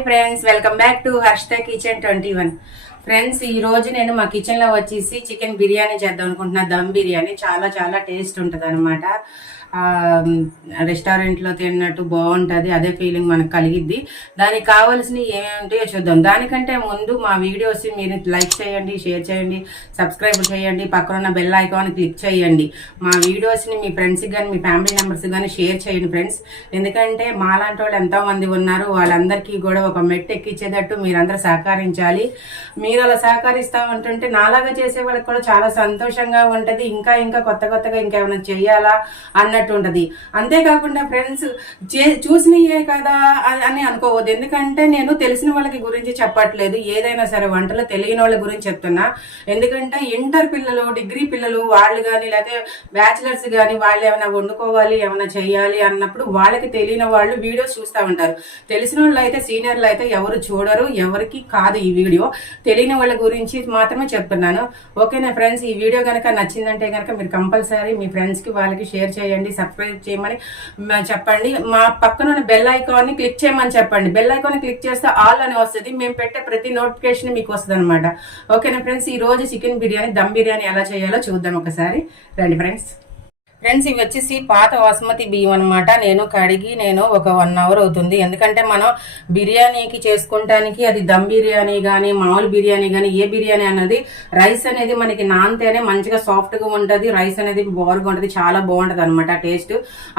Hi friends, welcome back to Harshitha kitchen 21. Friends, ఈ రోజు నేను మా కిచెన్ లో వచ్చేసి చికెన్ బిర్యానీ చేద్దాం అనుకుంటున్నా. దమ్ బిర్యానీ చాలా చాలా టేస్ట్ ఉంటుంది అనమాట. రెస్టారెంట్లో తిన్నట్టు బాగుంటుంది, అదే ఫీలింగ్ మనకు కలిగిద్ది. దానికి కావాల్సినవి ఏమేమిటో చూద్దాం. దానికంటే ముందు మా వీడియోస్ మీరు లైక్ చేయండి, షేర్ చేయండి, సబ్స్క్రైబ్ చేయండి, పక్కన ఉన్న బెల్ ఐకాన్ క్లిక్ చేయండి. మా వీడియోస్ని మీ ఫ్రెండ్స్కి కానీ మీ ఫ్యామిలీ మెంబర్స్ కానీ షేర్ చేయండి ఫ్రెండ్స్. ఎందుకంటే మాలాంటి వాళ్ళు ఎంతోమంది ఉన్నారు, వాళ్ళందరికీ కూడా ఒక మెట్టు ఎక్కించేటట్టు మీరందరూ సహకరించాలి. మీరు అలా సహకరిస్తూ ఉంటుంటే నాలాగా చేసే వాళ్ళకి కూడా చాలా సంతోషంగా ఉంటుంది. ఇంకా ఇంకా కొత్తగా ఇంకేమైనా చేయాలా అన్నట్టు ఉంటుంది. అంతేకాకుండా ఫ్రెండ్స్, చూసినయే కదా అని అనుకోవద్దు. ఎందుకంటే నేను తెలిసిన వాళ్ళకి గురించి చెప్పట్లేదు, ఏదైనా సరే వంటలు తెలియని వాళ్ళ గురించి చెప్తున్నా. ఎందుకంటే ఇంటర్ పిల్లలు, డిగ్రీ పిల్లలు వాళ్ళు కానీ లేకపోతే బ్యాచిలర్స్ కానీ వాళ్ళు ఏమైనా వండుకోవాలి, ఏమైనా చేయాలి అన్నప్పుడు వాళ్ళకి తెలియని వాళ్ళు వీడియోస్ చూస్తూ ఉంటారు. తెలిసిన వాళ్ళు అయితే, సీనియర్లు అయితే ఎవరు చూడరు, ఎవరికి కాదు ఈ వీడియో. తెలియని వాళ్ళ గురించి మాత్రమే చెప్తున్నాను. ఓకేనా ఫ్రెండ్స్, ఈ వీడియో కనుక నచ్చిందంటే కనుక మీరు కంపల్సరీ మీ ఫ్రెండ్స్కి వాళ్ళకి షేర్ చేయండి, సబ్స్క్రైబ్ చేయమని చెప్పండి. మా పక్కన బెల్ ఐకాన్ని క్లిక్ చేయమని చెప్పండి. బెల్ ఐకాన్ క్లిక్ చేస్తే ఆల్ అని వస్తుంది. మేము పెట్టే ప్రతి నోటిఫికేషన్ మీకు వస్తుంది అనమాట. ఓకేనా ఫ్రెండ్స్, ఈ రోజు చికెన్ బిర్యానీ, దమ్ బిర్యానీ ఎలా చేయాలో చూద్దాం ఒకసారి. రండి ఫ్రెండ్స్. ఇవి వచ్చేసి పాత బాస్మతి బియ్యం అనమాట. నేను కడిగి ఒక 1 అవర్ అవుతుంది. ఎందుకంటే మనం బిర్యానీకి చేసుకుంటానికి అది దమ్ బిర్యానీ కానీ మామూలు బిర్యానీ కానీ ఏ బిర్యానీ అన్నది రైస్ అనేది మనకి నానితేనే మంచిగా సాఫ్ట్గా ఉంటుంది. రైస్ అనేది బారుగా ఉంటుంది, చాలా బాగుంటుంది అనమాట టేస్ట్.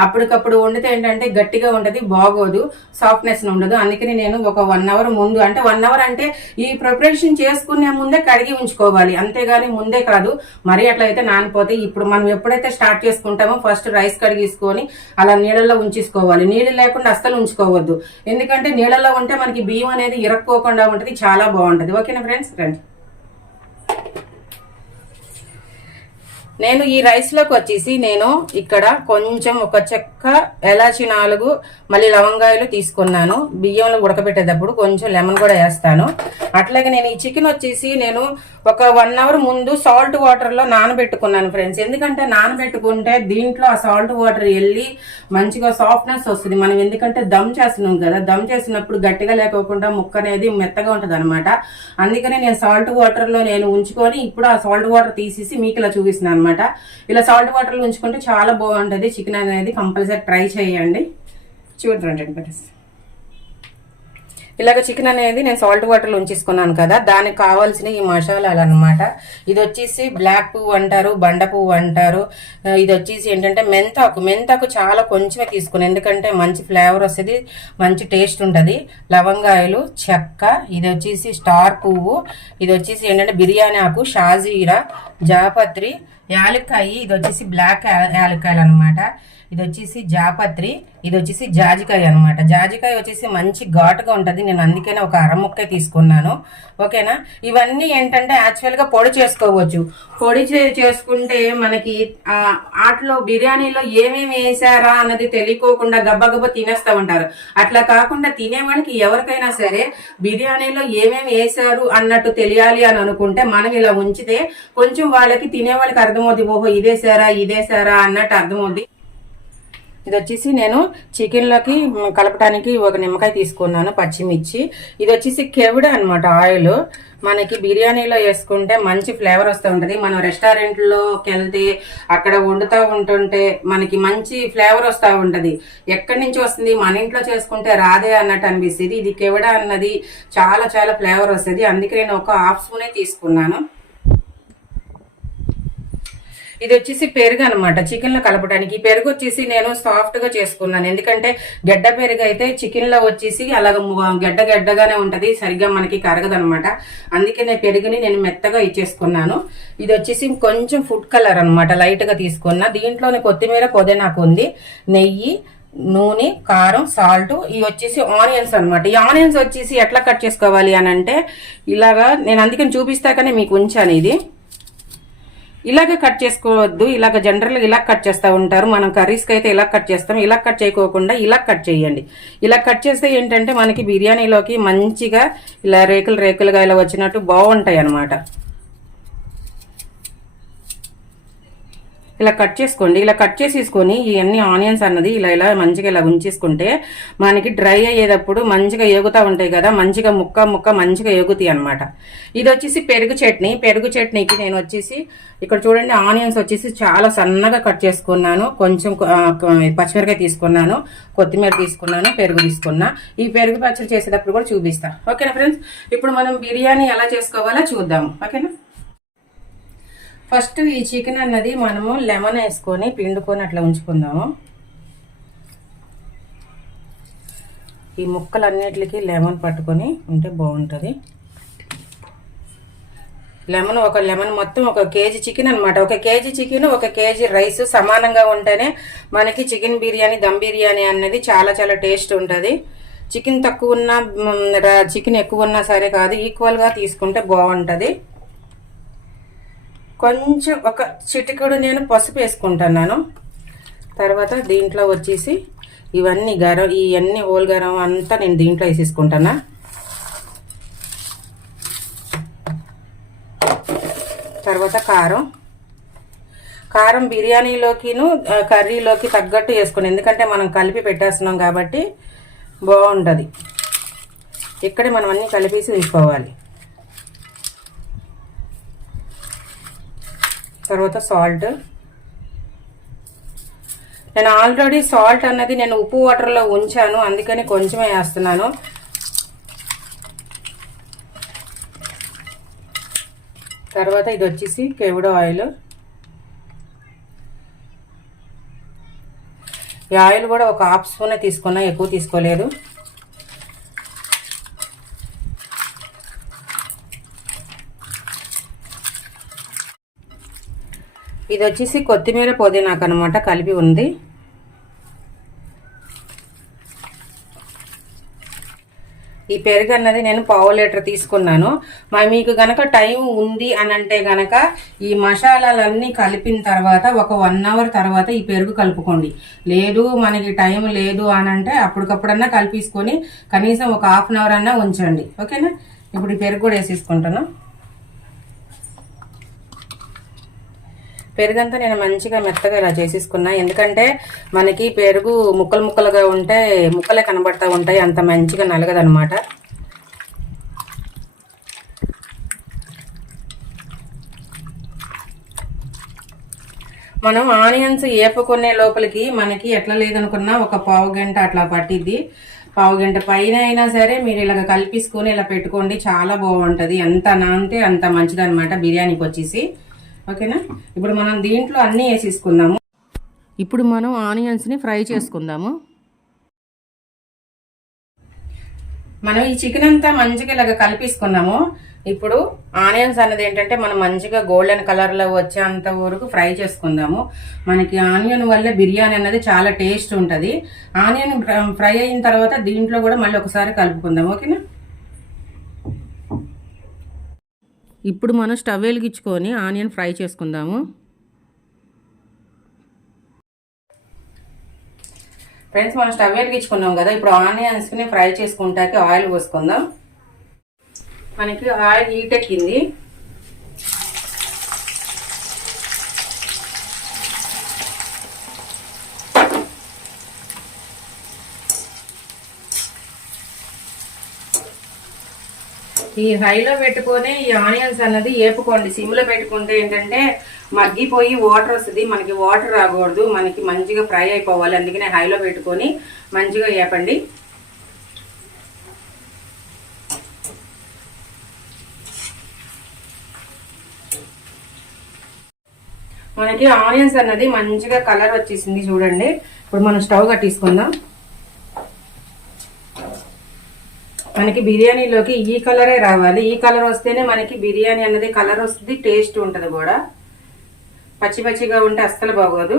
అప్పటికప్పుడు వండితే ఏంటంటే గట్టిగా ఉంటుంది, బాగోదు, సాఫ్ట్నెస్ ఉండదు. అందుకని నేను ఒక 1 అవర్ ముందు, అంటే 1 అవర్ అంటే ఈ ప్రిపరేషన్ చేసుకునే ముందే కడిగి ఉంచుకోవాలి, అంతేగాని ముందే కాదు. మరి అట్లా అయితే నానిపోతాయి. ఇప్పుడు మనం ఎప్పుడైతే స్టార్ట్ చేసుకుంటామో ఫస్ట్ రైస్ కడిగేసుకొని అలా నీళ్ళల్లో ఉంచేసుకోవాలి. నీళ్ళు లేకుండా అస్సలు ఉంచుకోవద్దు, ఎందుకంటే నీళ్ళల్లో ఉంటే మనకి బియ్యం అనేది ఇరక్కోకుండా ఉంటుంది, చాలా బాగుంటుంది. ఓకేనా ఫ్రెండ్స్, రండి. నేను ఈ రైస్ లోకి వచ్చేసి ఇక్కడ కొంచెం ఒక చెక్క, ఎలాచి 4, మళ్ళీ లవంగాయలు తీసుకున్నాను. బియ్యంలో ఉడకబెట్టేటప్పుడు కొంచెం లెమన్ కూడా వేస్తాను. అట్లాగే నేను ఈ చికెన్ వచ్చేసి ఒక 1 అవర్ ముందు సాల్ట్ వాటర్ లో నానబెట్టుకున్నాను ఫ్రెండ్స్. ఎందుకంటే నానబెట్టుకుంటే దీంట్లో ఆ సాల్ట్ వాటర్ వెళ్ళి మంచిగా సాఫ్ట్నెస్ వస్తుంది. మనం ఎందుకంటే దమ్ చేస్తున్నాం కదా, దమ్ చేసినప్పుడు గట్టిగా లేకోకుండా ముక్క అనేది మెత్తగా ఉంటది అనమాట. అందుకని నేను సాల్ట్ వాటర్ లో ఉంచుకొని ఇప్పుడు ఆ సాల్ట్ వాటర్ తీసేసి మీకు ఇలా చూపిస్తున్నాను అనమాట. ఇలా సాల్ట్ వాటర్ లో ఉంచుకుంటే చాలా బాగుంటది చికెన్ అనేది. కంపల్సరీ ట్రై చేయండి, చూడండి. ఇలాగ చికెన్ అనేది నేను సాల్ట్ వాటర్లో ఉంచేసుకున్నాను కదా, దానికి కావాల్సిన ఈ మసాలాలు అనమాట. ఇది వచ్చేసి బ్లాక్ పువ్వు అంటారు, బండ పువ్వు అంటారు. ఇది వచ్చేసి ఏంటంటే మెంతాకు చాలా కొంచెమే తీసుకున్నాను, ఎందుకంటే మంచి ఫ్లేవర్ వస్తుంది, మంచి టేస్ట్ ఉంటుంది. లవంగాయలు, చెక్క, ఇది వచ్చేసి స్టార్ పువ్వు, ఇది వచ్చేసి ఏంటంటే బిర్యానీ ఆకు, షాజీరా, జాపత్రి, యాలక్కాయ, ఇది వచ్చేసి బ్లాక్ యాలక్కాయలు అనమాట. ఇది వచ్చేసి జాపత్రి, ఇది వచ్చేసి జాజికాయ అనమాట. జాజికాయ వచ్చేసి మంచి ఘాటుగా ఉంటుంది, నేను అందుకనే ఒక అరముక్కే తీసుకున్నాను. ఓకేనా, ఇవన్నీ ఏంటంటే యాక్చువల్గా పొడి చేసుకోవచ్చు. పొడి చేసుకుంటే మనకి ఆటలో బిర్యానీలో ఏమేమి వేసారా అన్నది తెలియకోకుండా గబ్బగబ్బ తినేస్తూ ఉంటారు. అట్లా కాకుండా తినేవాళ్ళకి ఎవరికైనా సరే బిర్యానీలో ఏమేమి వేసారు అన్నట్టు తెలియాలి అని అనుకుంటే మనం ఇలా ఉంచితే కొంచెం వాళ్ళకి తినేవాళ్ళకి అర్థమవుతుంది, ఓహో ఇదేసారా అన్నట్టు అర్థమవుద్ది. ఇది వచ్చేసి నేను చికెన్లోకి కలపడానికి ఒక నిమ్మకాయ తీసుకున్నాను, పచ్చిమిర్చి. ఇది వచ్చేసి కెవిడ అనమాట ఆయిల్. మనకి బిర్యానీలో వేసుకుంటే మంచి ఫ్లేవర్ వస్తూ ఉంటుంది. మనం రెస్టారెంట్లోకి వెళ్తే అక్కడ వండుతూ ఉంటుంటే మనకి మంచి ఫ్లేవర్ వస్తూ ఉంటుంది. ఎక్కడి నుంచి వస్తుంది, మన ఇంట్లో చేసుకుంటే రాదే అన్నట్టు అనిపిస్తుంది. ఇది కెవిడ అన్నది చాలా చాలా ఫ్లేవర్ వస్తుంది, అందుకే నేను ఒక 1/2 స్పూనే తీసుకున్నాను. ఇది వచ్చేసి పెరుగు అనమాట, చికెన్ లో కలపడానికి. పెరుగు వచ్చేసి నేను సాఫ్ట్ గా చేసుకున్నాను, ఎందుకంటే గడ్డ పెరుగు అయితే చికెన్ లో వచ్చేసి అలాగ గడ్డగానే ఉంటది, సరిగ్గా మనకి కరగదు అనమాట. అందుకే నేను పెరుగుని మెత్తగా ఇచ్చేసుకున్నాను. ఇది వచ్చేసి కొంచెం ఫుడ్ కలర్ అనమాట, లైట్ గా తీసుకున్నా. దీంట్లోనే కొత్తిమీర, పుదీనాకు ఉంది, నెయ్యి, నూనె, కారం, సాల్ట్. ఇవి వచ్చేసి ఆనియన్స్ అనమాట. ఈ ఆనియన్స్ వచ్చేసి ఎట్లా కట్ చేసుకోవాలి అని అంటే ఇలాగా, నేను అందుకని చూపిస్తా కానీ మీకు ఉంచాను. ఇది ఇలాగే కట్ చేసుకోవద్దు, ఇలాగ జనరల్గా ఇలా కట్ చేస్తూ ఉంటారు. మనం కర్రీస్కి అయితే ఇలా కట్ చేస్తాం, ఇలా కట్ చేయకోకుండా ఇలా కట్ చేయండి. ఇలా కట్ చేస్తే ఏంటంటే మనకి బిర్యానీలోకి మంచిగా ఇలా రేకులుగా ఇలా వచ్చినట్టు బాగుంటాయి అన్నమాట. ఇలా కట్ చేసుకోండి. ఇలా కట్ చేసేసుకొని ఇవన్నీ ఆనియన్స్ అన్నది ఇలా ఇలా మంచిగా ఇలా ఉంచేసుకుంటే మనకి డ్రై అయ్యేటప్పుడు మంచిగా ఏగుతూ ఉంటాయి కదా, మంచిగా ముక్క మంచిగా ఏగుతాయి అనమాట. ఇది వచ్చేసి పెరుగు చట్నీ. పెరుగు చట్నీకి నేను వచ్చేసి ఇక్కడ చూడండి ఆనియన్స్ వచ్చేసి చాలా సన్నగా కట్ చేసుకున్నాను, కొంచెం పచ్చిమిరకాయ తీసుకున్నాను, కొత్తిమీర తీసుకున్నాను, పెరుగు తీసుకున్నా. ఈ పెరుగు పచ్చడి చేసేటప్పుడు కూడా చూపిస్తా. ఓకేనా ఫ్రెండ్స్, ఇప్పుడు మనం బిర్యానీ ఎలా చేసుకోవాలో చూద్దాము. ఓకేనా, ఫస్ట్ ఈ చికెన్ అన్నది మనము లెమన్ వేసుకొని పిండుకొని అట్లా ఉంచుకుందాము. ఈ ముక్కలన్నిటికి లెమన్ పట్టుకొని ఉంటే బాగుంటుంది. ఒక లెమన్ మొత్తం 1 కేజీ చికెన్ అనమాట. 1 కేజీ చికెన్ 1 కేజీ రైస్ సమానంగా ఉంటేనే మనకి చికెన్ బిర్యానీ, దమ్ బిర్యానీ అనేది చాలా చాలా టేస్ట్ ఉంటుంది. చికెన్ తక్కువ ఉన్నా చికెన్ ఎక్కువ ఉన్నా సరే కాదు, ఈక్వల్గా తీసుకుంటే బాగుంటుంది. కొంచెం ఒక చిటికెడు నేను పసుపు వేసుకుంటున్నాను. తర్వాత దీంట్లో వచ్చేసి ఇవన్నీ ఇవన్నీ హోల్ గరం అంతా నేను దీంట్లో వేసేసుకుంటున్నా. తర్వాత కారం బిర్యానీలోకిను కర్రీలోకి తగ్గట్టు వేసుకోండి, ఎందుకంటే మనం కలిపి పెట్టేస్తున్నాం కాబట్టి బాగుంటుంది. ఇక్కడే మనం అన్నీ కలిపేసి తీసుకోవాలి. తర్వాత సాల్ట్. నేను ఆల్రెడీ సాల్ట్ అన్నది నేను ఉప్పు వాటర్లో ఉంచాను, అందుకని కొంచెమే వేస్తున్నాను. తర్వాత ఇది వచ్చేసి కెవిడో ఆయిల్. ఈ ఆయిల్ కూడా ఒక హాఫ్ స్పూనే తీసుకున్నా, ఎక్కువ తీసుకోలేదు. ఇది వచ్చేసి కొత్తిమీర పుదీనాకు అనమాట కలిపి ఉంది. ఈ పెరుగు అన్నది నేను 1/2 లీటర్ తీసుకున్నాను. మీకు గనక టైం ఉంది అని అంటే గనక ఈ మసాలాలన్నీ కలిపిన తర్వాత ఒక 1 అవర్ తర్వాత ఈ పెరుగు కలుపుకోండి. లేదు మనకి టైం లేదు అని అంటే అప్పటికప్పుడన్నా కలిపేసుకొని కనీసం ఒక 1/2 అవర్ అన్నా ఉంచండి. ఓకేనా, ఇప్పుడు ఈ పెరుగు కూడా వేసేసుకుంటాను. పెరుగంతా నేను మంచిగా మెత్తగా ఇలా చేసేసుకున్నా, ఎందుకంటే మనకి పెరుగు ముక్కలుగా ఉంటే ముక్కలే కనబడతా ఉంటాయి, అంత మంచిగా నలగదనమాట. మనం ఆనియన్స్ వేపుకునే లోపలికి మనకి ఎట్లా లేదనుకున్నా ఒక 1/2 గంట అట్లా పట్టిద్ది. 1/2 గంట పైన అయినా సరే మీరు ఇలాగ కలిపేసుకొని ఇలా పెట్టుకోండి, చాలా బాగుంటుంది. ఎంత నానితే అంత మంచిది అనమాట బిర్యానీకి వచ్చేసి. ఓకేనా, ఇప్పుడు మనం దీంట్లో అన్నీ వేసేసుకుందాము. ఇప్పుడు మనం ఆనియన్స్ని ఫ్రై చేసుకుందాము. మనం ఈ చికెన్ అంతా మంచిగా ఇలాగ కలిపేసుకున్నాము. ఇప్పుడు ఆనియన్స్ అన్నది ఏంటంటే మనం మంచిగా గోల్డెన్ కలర్లో వచ్చేంత వరకు ఫ్రై చేసుకుందాము. మనకి ఆనియన్ వల్ల బిర్యానీ అన్నది చాలా టేస్ట్ ఉంటుంది. ఆనియన్ ఫ్రై అయిన తర్వాత దీంట్లో కూడా మళ్ళీ ఒకసారి కలుపుకుందాం. ఓకేనా, ఇప్పుడు మనం స్టవ్ వెలిగించుకొని ఆనియన్ ఫ్రై చేసుకుందాము. ఫ్రెండ్స్, మనం స్టవ్ వెలిగించుకున్నాం కదా, ఇప్పుడు ఆనియన్స్ని ఫ్రై చేసుకుంటాకి ఆయిల్ పోసుకుందాం. మనకి ఆయిల్ హీట్ ఎక్కింది. ఈ హైలో పెట్టుకొని ఈ ఆనియన్స్ అన్నది వేపుకోండి. సిమ్లో పెట్టుకుంటే ఏంటంటే మగ్గిపోయి వాటర్ వస్తుంది, మనకి వాటర్ రాకూడదు, మనకి మంచిగా ఫ్రై అయిపోవాలి. అందుకనే హైలో పెట్టుకొని మంచిగా వేపండి. మనకి ఆనియన్స్ అన్నది మంచిగా కలర్ వచ్చేసింది చూడండి. ఇప్పుడు మనం స్టవ్ కట్టేసుకుందాం. మనకి బిర్యానీలోకి ఈ కలరే రావాలి. ఈ కలర్ వస్తేనే మనకి బిర్యానీ అన్నది కలర్ వస్తుంది, టేస్ట్ ఉంటుంది కూడా. పచ్చి పచ్చిగా ఉంటే అస్సలు బాగోదు.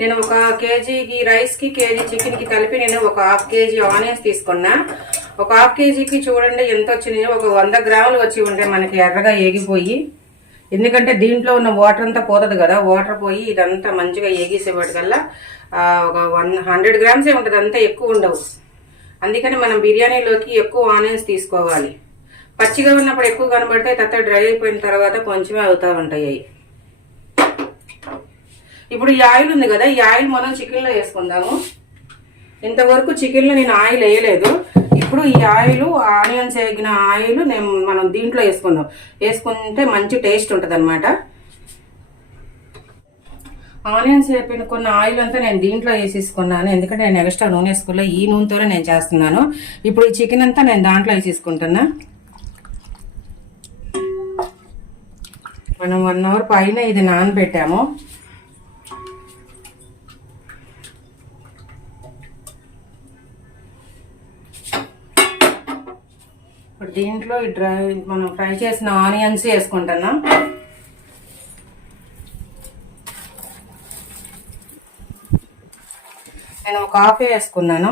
నేను 1 కేజీకి రైస్కి కేజీ చికెన్కి కలిపి నేను ఒక 1/2 కేజీ ఆనియన్స్ తీసుకున్నా. ఒక 1/2 కేజీకి చూడండి ఎంత వచ్చినాయో, ఒక 100 గ్రాములు వచ్చి ఉంటే మనకి ఎర్రగా ఏగిపోయి ఎందుకంటే దీంట్లో ఉన్న వాటర్ అంతా పోతుంది కదా, వాటర్ పోయి ఇదంతా మంచిగా ఏగేసేపటికల్లా ఒక 100 గ్రామ్సే ఉంటుంది, అంతా ఎక్కువ ఉండవు. అందుకని మనం బిర్యానీలోకి ఎక్కువ ఆనియన్స్ తీసుకోవాలి. పచ్చిగా ఉన్నప్పుడు ఎక్కువ కనబడతాయి, తర్వాత డ్రై అయిపోయిన తర్వాత కొంచెమే అవుతూ ఉంటాయి. ఇప్పుడు ఈ ఆయిల్ ఉంది కదా, ఈ ఆయిల్ మనం చికెన్లో వేసుకుందాము. ఇంతవరకు చికెన్లో నేను ఆయిల్ వేయలేదు. ఇప్పుడు ఈ ఆయిల్, ఆనియన్స్ వేగిన ఆయిల్ మనం దీంట్లో వేసుకుందాం. వేసుకుంటే మంచి టేస్ట్ ఉంటుంది అనమాట. ఆనియన్స్ వేపిన కొన్ని ఆయిల్ అంతా నేను దీంట్లో వేసేసుకున్నాను, ఎందుకంటే నేను ఎక్స్ట్రా నూనె వేసుకోలే, ఈ నూనెతోనే నేను చేస్తున్నాను. ఇప్పుడు ఈ చికెన్ అంతా నేను దాంట్లో వేసేసుకుంటున్నా. మనం 1 అవర్ పైన ఇది నానబెట్టాము. ఇప్పుడు దీంట్లో మనం ఫ్రై చేసిన ఆనియన్స్ వేసుకుంటున్నాం. నేను ఒక హాఫ్ వేసుకున్నాను.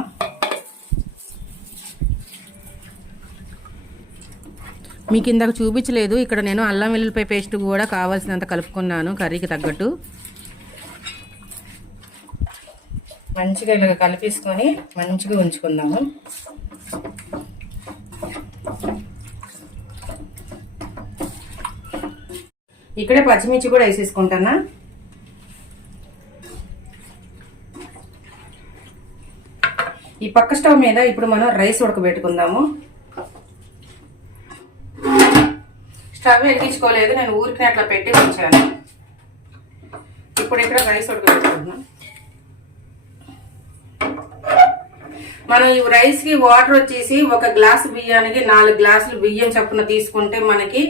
మీకు ఇందాక చూపించలేదు, ఇక్కడ నేను అల్లం వెల్లుల్లిపాయ పేస్ట్ కూడా కావాల్సినంత కలుపుకున్నాను కర్రీకి తగ్గట్టు. మంచిగా ఇలా కలిపేసుకొని మంచిగా ఉంచుకుందాము. ఇక్కడే పచ్చిమిర్చి కూడా వేసేసుకుంటానా. ఈ పక్క స్టవ్ మీద ఇప్పుడు మనం రైస్ ఉడకబెట్టుకుందాము. స్టవ్ వెలిగించుకోలేదు, నేను ఊరికి అట్లా పెట్టి ఉంచాను. ఇప్పుడు ఇక్కడ రైస్ ఉడకబెట్టుకుంటున్నాం. మనం ఈ రైస్ కి వాటర్ వచ్చేసి 1 గ్లాసు బియ్యానికి 4 గ్లాసులు బియ్యం చప్పున తీసుకుంటే మనకి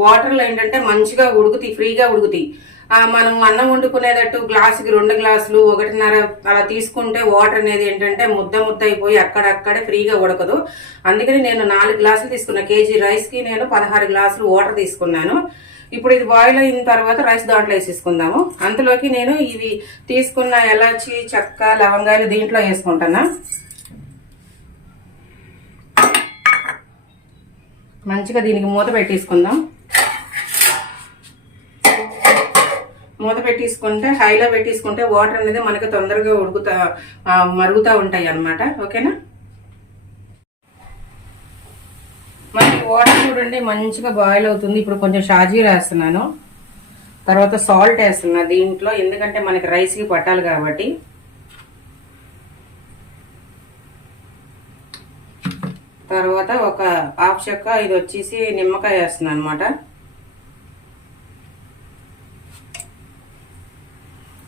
వాటర్లో ఏంటంటే మంచిగా ఉడుకుతాయి, ఫ్రీగా ఉడుకుతాయి. మనం అన్నం వండుకునేటట్టు గ్లాసుకి 2 గ్లాసులు 1.5 అలా తీసుకుంటే వాటర్ అనేది ఏంటంటే ముద్ద అయిపోయి అక్కడక్కడే ఫ్రీగా ఉడకదు. అందుకని నేను 4 గ్లాసులు తీసుకున్నా. కేజీ రైస్ కి నేను 16 గ్లాసులు వాటర్ తీసుకున్నాను. ఇప్పుడు ఇది బాయిల్ అయిన తర్వాత రైస్ దాంట్లో వేసేసుకుందాము. అంతలోకి నేను ఇవి తీసుకున్న ఎలాచి, చెక్క, లవంగాయలు దీంట్లో వేసుకుంటాను. మంచిగా దీనికి మూత పెట్టేసుకుందాం. మూత పెట్టేసుకుంటే హైలో పెట్టేసుకుంటే వాటర్ అనేది మనకి తొందరగా మరుగుతూ ఉంటాయి అన్నమాట. ఓకేనా. మనకి వాటర్ చూడండి మంచిగా బాయిల్ అవుతుంది. ఇప్పుడు కొంచెం షాజీరా వేస్తున్నాను, తర్వాత సాల్ట్ వేస్తున్నా దీంట్లో, ఎందుకంటే మనకి రైస్కి పట్టాలి కాబట్టి. తర్వాత ఒక హాఫ్ చెక్క, ఇది వచ్చేసి నిమ్మకాయ వేస్తున్నాను అనమాట.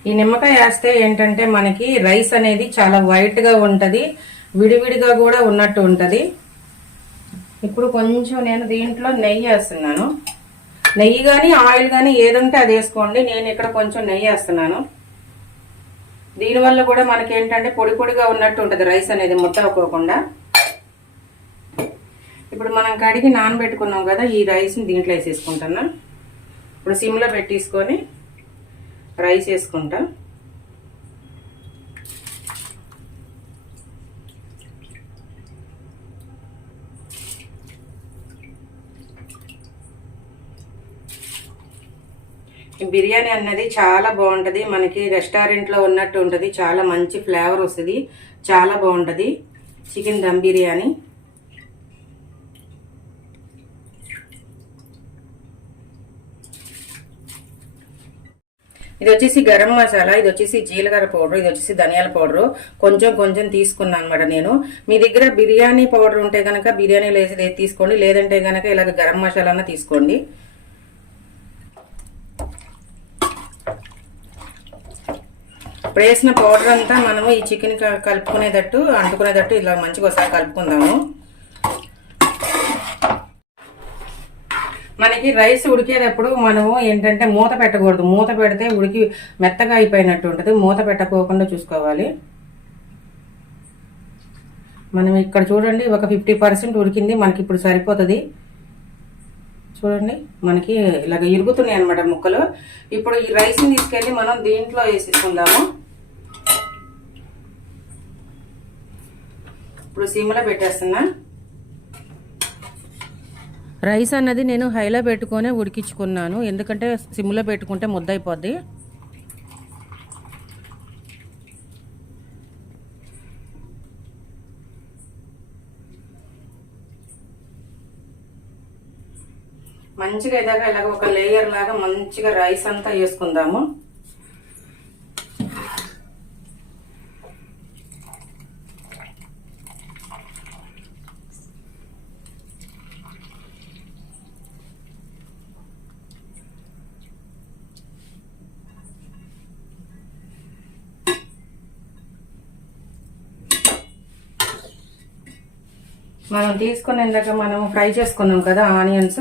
ఈ నిమ్మకాయ వేస్తే ఏంటంటే మనకి రైస్ అనేది చాలా వైట్గా ఉంటుంది, విడివిడిగా కూడా ఉన్నట్టు ఉంటుంది. ఇప్పుడు కొంచెం నేను దీంట్లో నెయ్యి వేస్తున్నాను. నెయ్యి కానీ ఆయిల్ కానీ ఏదంటే అది వేసుకోండి. నేను ఇక్కడ కొంచెం నెయ్యి వేస్తున్నాను. దీనివల్ల కూడా మనకి ఏంటంటే పొడి పొడిగా ఉన్నట్టు ఉంటుంది రైస్ అనేది, ముద్ద అవ్వకుండా. ఇప్పుడు మనం కడిగి నానబెట్టుకున్నాం కదా, ఈ రైస్ని దీంట్లో వేసేసుకుంటున్నా. ఇప్పుడు సిమ్లో పెట్టేసుకొని రైస్ వేసుకుంటా. బిర్యానీ అన్నది చాలా బాగుంటుంది, మనకి రెస్టారెంట్లో ఉన్నట్టు ఉంటుంది, చాలా మంచి ఫ్లేవర్ వస్తుంది, చాలా బాగుంటుంది చికెన్ దమ్ బిర్యానీ. ఇది వచ్చేసి గరం మసాలా, ఇది వచ్చేసి జీలకర్ర పౌడర్, ఇది వచ్చేసి ధనియాల పౌడర్ కొంచెం తీసుకున్నాను అనమాట నేను. మీ దగ్గర బిర్యానీ పౌడర్ ఉంటే కనుక బిర్యానీలో వేసేది తీసుకోండి, లేదంటే కనుక ఇలాగ గరం మసాలా తీసుకోండి. ఇప్పుడు వేసిన పౌడర్ అంతా మనము ఈ చికెన్ కలుపుకునేటట్టు అంటుకునేటట్టు ఇలా మంచిగా ఒకసారి కలుపుకుందాము. మనకి రైస్ ఉడికేటప్పుడు మనము ఏంటంటే మూత పెట్టకూడదు, మూత పెడితే ఉడికి మెత్తగా అయిపోయినట్టు ఉంటుంది, మూత పెట్టకోకుండా చూసుకోవాలి. మనం ఇక్కడ చూడండి ఒక 50% ఉడికింది, మనకి ఇప్పుడు సరిపోతుంది. చూడండి మనకి ఇలాగ ఇరుగుతున్నాయి అన్నమాట ముక్కలు. ఇప్పుడు ఈ రైస్ని తీసుకెళ్ళి మనం దీంట్లో వేసేసుకుందాము. ఇప్పుడు సిమ్లో పెట్టేస్తున్నా. రైస్ అన్నది నేను హైలో పెట్టుకొని ఉడికించుకున్నాను, ఎందుకంటే సిమ్లో పెట్టుకుంటే ముద్దయిపోద్ది. మంచిగా ఇదాక ఇలాగ ఒక లేయర్ లాగా మంచిగా రైస్ అంతా వేసుకుందాము. మనం తీసుకుని ఇందాక మనం ఫ్రై చేసుకున్నాం కదా ఆనియన్స్,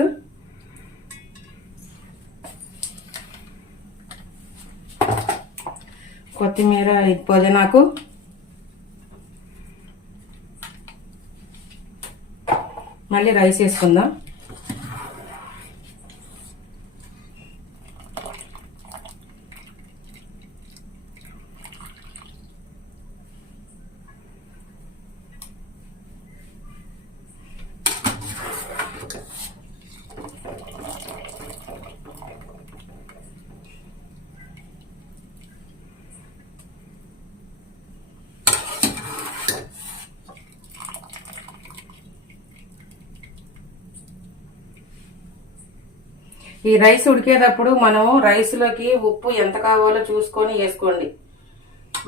కొత్తిమీర, పుదీనాకు, మళ్ళీ రైస్ వేసుకుందాం. ఈ రైస్ ఉడికేటప్పుడు మనం రైస్లోకి ఉప్పు ఎంత కావాలో చూసుకొని వేసుకోండి.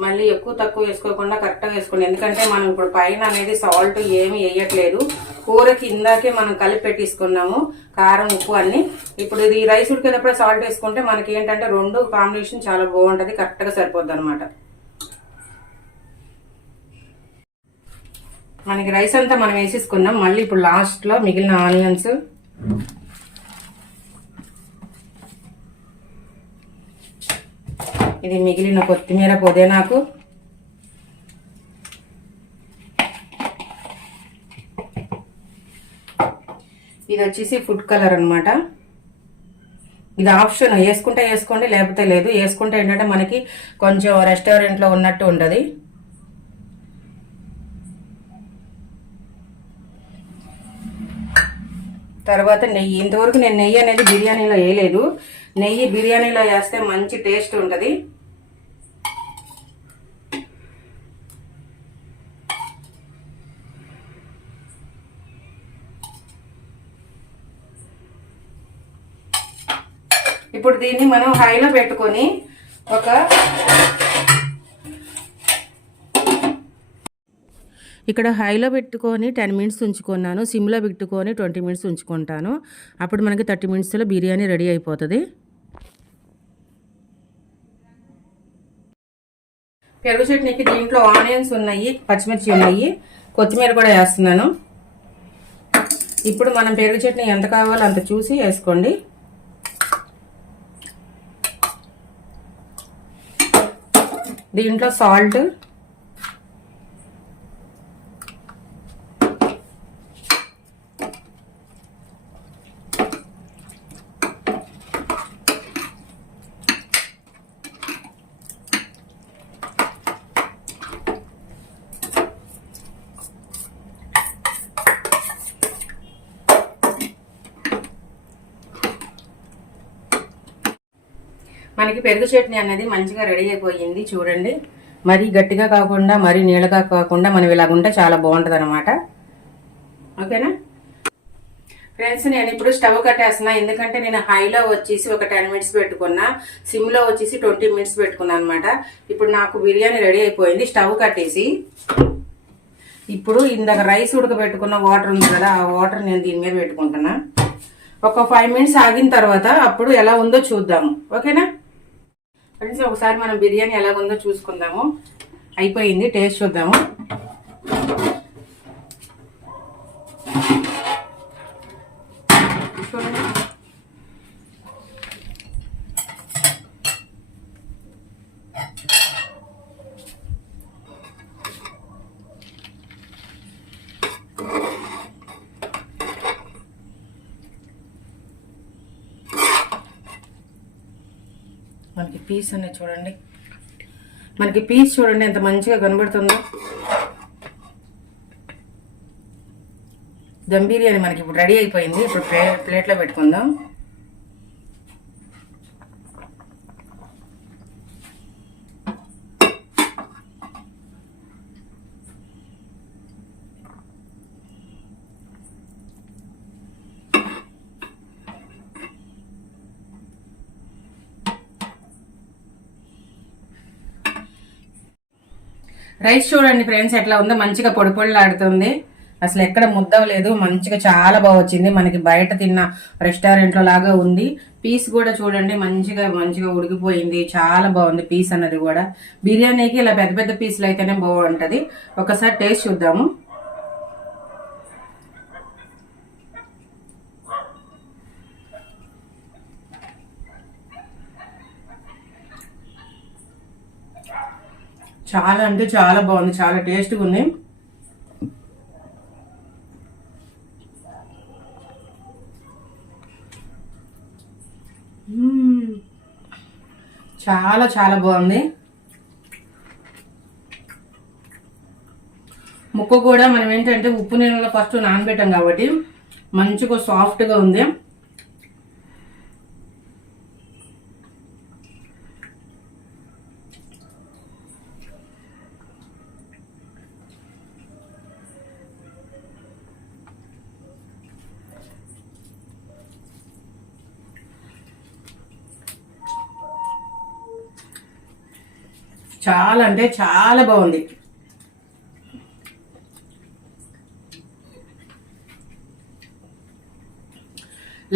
మళ్ళీ ఎక్కువ తక్కువ వేసుకోకుండా కరెక్ట్గా వేసుకోండి, ఎందుకంటే మనం ఇప్పుడు పైన అనేది సాల్ట్ ఏమి వేయట్లేదు. కూరకి ఇందాకే మనం కలిపి పెట్టేసుకున్నాము కారం ఉప్పు అన్ని. ఇప్పుడు ఇది రైస్ ఉడికేటప్పుడు సాల్ట్ వేసుకుంటే మనకి ఏంటంటే రెండు కాంబినేషన్ చాలా బాగుంటుంది, కరెక్ట్గా సరిపోద్ది అనమాట. మనకి రైస్ అంతా మనం వేసేసుకున్నాం. మళ్ళీ ఇప్పుడు లాస్ట్లో మిగిలిన ఆనియన్స్, ఇది మిగిలిన కొత్తిమీర, పుదీనాకు, ఇది వచ్చేసి ఫుడ్ కలర్ అనమాట. ఇది ఆప్షన్, వేసుకుంటే వేసుకోండి లేకపోతే లేదు. వేసుకుంటే ఏంటంటే మనకి కొంచెం రెస్టారెంట్లో ఉన్నట్టు ఉంటుంది. తర్వాత నెయ్యి. ఇంతవరకు నేను నెయ్యి అనేది బిర్యానీలో వేయలేదు. నెయ్యి బిర్యానీలో వేస్తే మంచి టేస్ట్ ఉంటుంది. ఇప్పుడు దీన్ని మనం హైలో పెట్టుకొని ఇక్కడ హైలో పెట్టుకొని 10 మినిట్స్ ఉంచుకున్నాను. సిమ్లో పెట్టుకొని 20 మినిట్స్ ఉంచుకుంటాను. అప్పుడు మనకి 30 మినిట్స్లో బిర్యానీ రెడీ అయిపోతుంది. పెరుగు చట్నీకి దీంట్లో ఆనియన్స్ ఉన్నాయి, పచ్చిమిర్చి ఉన్నాయి, కొత్తిమీర కూడా వేస్తున్నాను. ఇప్పుడు మనం పెరుగు చట్నీ ఎంత కావాలో అంత చూసి వేసుకోండి. దీంట్లో సాల్ట్, మనకి పెరుగు చట్నీ అనేది మంచిగా రెడీ అయిపోయింది. చూడండి, మరీ గట్టిగా కాకుండా మరీ నీళ్ళగా కాకుండా మనం ఇలాగుంటే చాలా బాగుంటుంది అనమాట. ఓకేనా ఫ్రెండ్స్, నేను ఇప్పుడు స్టవ్ కట్టేస్తున్నా. ఎందుకంటే నేను హైలో వచ్చేసి ఒక 10 మినిట్స్ పెట్టుకున్నా, సిమ్లో వచ్చేసి 20 మినిట్స్ పెట్టుకున్నా అనమాట. ఇప్పుడు నాకు బిర్యానీ రెడీ అయిపోయింది. స్టవ్ కట్టేసి ఇప్పుడు ఇందాక రైస్ ఉడకబెట్టుకున్న వాటర్ ఉంది కదా, ఆ వాటర్ నేను దీని మీద పెట్టుకుంటున్నా. ఒక 5 మినిట్స్ ఆగిన తర్వాత అప్పుడు ఎలా ఉందో చూద్దాము. ఓకేనా ఫ్రెండ్స్, ఒకసారి మనం బిర్యానీ ఎలా ఉందో చూసుకుందాము. అయిపోయింది, టేస్ట్ చూద్దాము. మనకి పీస్ అనేది చూడండి, మనకి పీస్ చూడండి ఎంత మంచిగా కనబడుతుందో. దమ్ బిర్యానీ మనకి ఇప్పుడు రెడీ అయిపోయింది. ఇప్పుడు ప్లేట్లో పెట్టుకుందాం. రైస్ చూడండి ఫ్రెండ్స్ ఎట్లా ఉందో, మంచిగా పొడి పొడిలాడుతుంది. అసలు ఎక్కడ ముద్దవలేదు, మంచిగా చాలా బాగా వచ్చింది. మనకి బయట తిన్న రెస్టారెంట్ లో లాగా ఉంది. పీస్ కూడా చూడండి మంచిగా ఉడికిపోయింది. చాలా బాగుంది పీస్ అన్నది కూడా. బిర్యానీకి ఇలా పెద్ద పెద్ద పీసులు అయితేనే బాగుంటది. ఒకసారి టేస్ట్ చూద్దాము. చాలా అంటే చాలా బాగుంది, చాలా టేస్ట్గా ఉంది. చాలా చాలా బాగుంది. ముక్క కూడా మనం ఏంటంటే ఉప్పు నీళ్ళలో ఫస్ట్ నానబెట్టాం కాబట్టి మంచిగా సాఫ్ట్గా ఉంది. చాలా అంటే చాలా బాగుంది.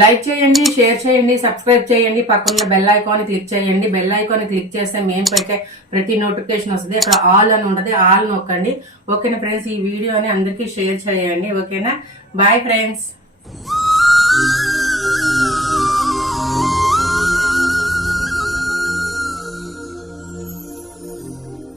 లైక్ చేయండి, షేర్ చేయండి, సబ్స్క్రైబ్ చేయండి. పక్కన బెల్ ఐకాన్ క్లిక్ చేయండి. బెల్ ఐకాన్ క్లిక్ చేస్తే మేము పెట్టే ప్రతి నోటిఫికేషన్ వస్తుంది. అక్కడ ఆల్ అని ఉంటుంది, ఆల్ నొక్కండి. ఓకేనా ఫ్రెండ్స్, ఈ వీడియోని అందరికీ షేర్ చేయండి. ఓకేనా, బాయ్ ఫ్రెండ్స్.